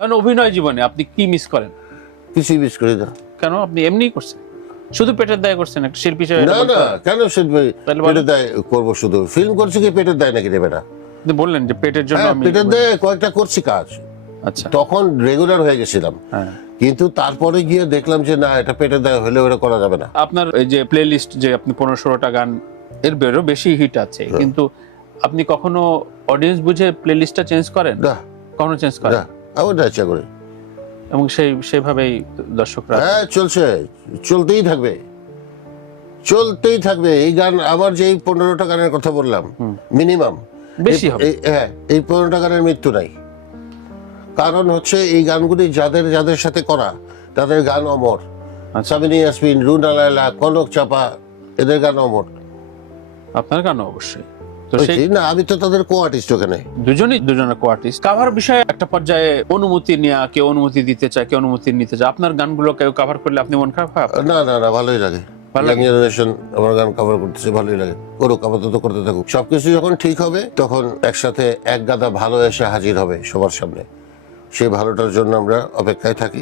কারণ অভিনয় জীবনে আপনি কি মিস করেন? কিছুই মিস করি না। কেন? আপনি এমনিই করছেন, শুধু পেটের দায় করছেন একটা শিল্পী হিসেবে? না না, কেন শিল্পী তাহলে বলেন। পেটের দায় করবো? শুধু ফিল্ম করছি কি পেটের দায় নাকি দেবে না? আপনি বললেন যে পেটের জন্য হ্যাঁ, আমি পেটের দায় কয়েকটা করছি কাজ, আচ্ছা তখন রেগুলার হয়ে গেছিলাম। হ্যাঁ। কিন্তু তারপরে গিয়ে দেখলাম যে না, এটা পেটের দায় হলেও এটা করা যাবে না। আপনার এই যে প্লে লিস্ট, যে আপনি 15-16টা গান, এর বেরো বেশি হিট আছে, কিন্তু আপনি কখনো অডিয়েন্স বুঝে প্লে লিস্টটা চেঞ্জ করেন? না কখনো চেঞ্জ করেন? না, আমার না ইচ্ছা করে। এবং সেভাবেই দর্শকরা হ্যাঁ, চলছে, চলতেই থাকবে, চলতেই থাকবে। এই গান আমার যে 15টা গানের কথা বললাম, মিনিমাম বেশি হবে। হ্যাঁ, এই 15টা গানের মৃত্যু নাই। কারণ হচ্ছে এই গানগুলি যাদের যাদের সাথে করা, তাদের গান অমর। আচ্ছা। সাবিনা ইয়াসমিন, রুনা লায়লা, কনক চাপা, এদের গান অমর। আপনার গান অবশ্যই। তো ওই সেই যে, না, আমি তো তাদের কো আর্টিস্ট ওখানে। দুজনের কো-আর্টিস্ট। কাভার বিষয়ে একটা পর্যায়ে অনুমতি নেওয়া, কেউ অনুমতি দিতে চায়, কেউ অনুমতি নিতে চায়। আপনার গানগুলো কেউ কভার করলে আপনি মন খারাপ হয়? না না না, ভালোই লাগে। ভালো ইয়াং লাগে? জেনারেশন আমার গান কভার করতেছে, ভালোই লাগে। করুক, আপাতত করতে থাকুক। সবকিছু যখন ঠিক হবে তখন একসাথে এক গাদা ভালো এসে হাজির হবে সবার সামনে। সেই ভালোটার জন্য আমরা অপেক্ষায় থাকি।